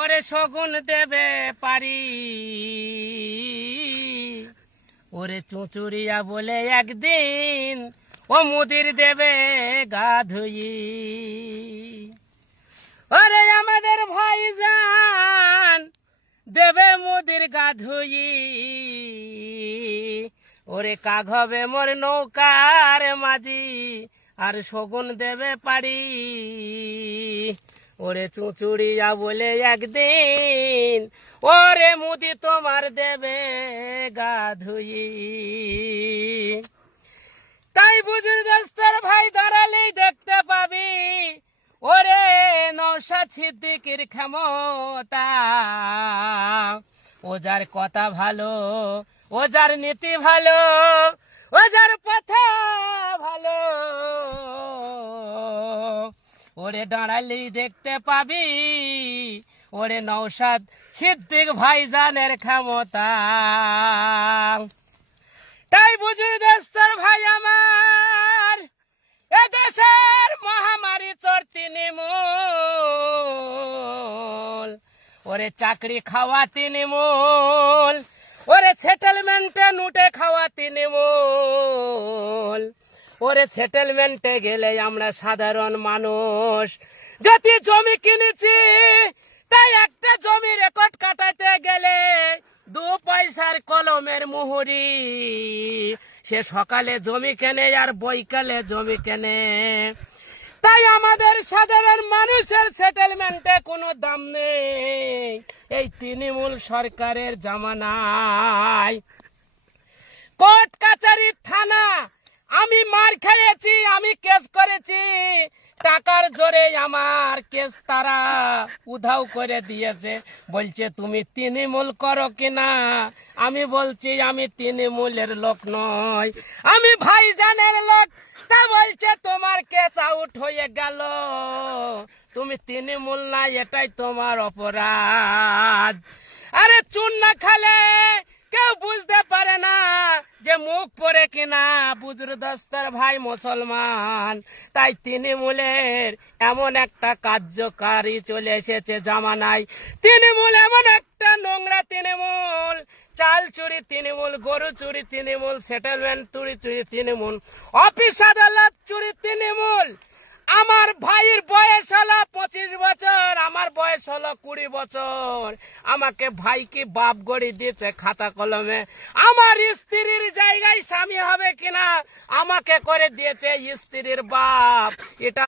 ওরে শগুন দেবে পারি, ওরে চুঁচুড়িয়া বলে একদিন ও মুদির দেবে গা ধুই। ওরে আমাদের ভাইজান দেবে মুদির গা ধুই, ওরে কাক হবে মোর নৌকার মাঝি, আর শগুন দেবে পারি, ওরে চুঁচুড়িয়া বলে একদিন ওরে মুদি তোমার দেবে গা ধুই। তাই বুঝির রাস্তার ভাই দাঁড়ালেই দেখতে পাবি ওরে নওশাদ সিদ্দিকীর ক্ষমতা। ও যার কথা ভালো, ও যার নীতি ভালো, ও যার কথা ভালো, ওরে দাঁড়ালেই দেখতে পাবি ওরে নওশাদ সিদ্দিক ভাইজানের ক্ষমতা। তাই বুঝি দেশের ভাই আমার, এ দেশের মহামারী চড়তি নিমূল, ওরে চাকরি খাওয়াতি নিমূল, ওরে সেটেলমেন্টে নুটে খাওয়াতি নিমূল। ওরে সেটেলমেন্টে গেলে আমরা সাধারণ মানুষ যদি জমি কিনেছি, তাই একটা জমি রেকর্ড কাটাতে গেলে 2 পয়সার কলমের মুহুরি, সে সকালে জমি কেনে আর বৈকালে জমি কেনে। তাই আমাদের সাধারণ মানুষের সেটেলমেন্টে কোনো দাম নেই এই তৃণমূল সরকারের জামানায়। কোর্ট কাচারি থানা আমি মার খেয়েছি, আমি কেস করেছি, টাকার জোরে আমার কেস তারা উধাও করে দিয়েছে। বলছে তুমি তৃণমূল করো কিনা, আমি বলছি আমি তৃণমূলের লোক নয়, আমি ভাইজানের লোক। তা বলছে তোমার কেস আউট হয়ে গেল, তুমি তৃণমূল না, এটাই তোমার অপরাধ। আরে চুন না খালে কেউ বুঝতে পারে না যে মুখ পরে কিনা বুজুর দস্তার ভাই মুসলমান। তাই তৃণমূলের এমন একটা কার্যকারী চলে এসেছে জামানায়। তৃণমূল এমন একটা নোংরা তৃণমূল, চাল চুরি তৃণমূল, গরু চুরি তৃণমূল, সেটেলমেন্ট চুরি তৃণমূল, অফিস আদালত চুরি তৃণমূল। আমার ভাইয়ের বয়স হলো 25 বছর, আমার বয়স হলো 20 বছর। আমাকে ভাইকে বাপ গড়ি দিয়েছে খাতা কলমে। আমার স্ত্রীর জায়গায় স্বামী হবে কিনা আমাকে করে দিয়েছে স্ত্রীর বাপ। এটা